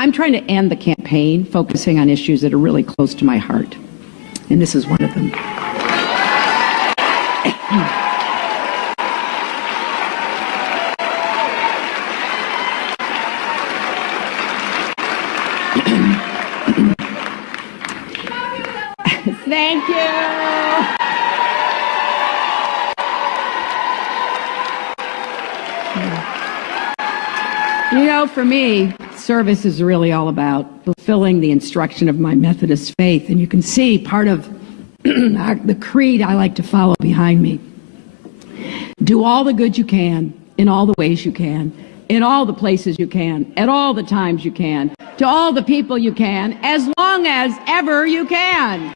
I'm trying to end the campaign focusing on issues that are really close to my heart, and this is one of them. Thank you. You know, for me, service is really all about fulfilling the instruction of my Methodist faith. And you can see part of the creed I like to follow behind me. Do all the good you can, in all the ways you can, in all the places you can, at all the times you can, to all the people you can, as long as ever you can.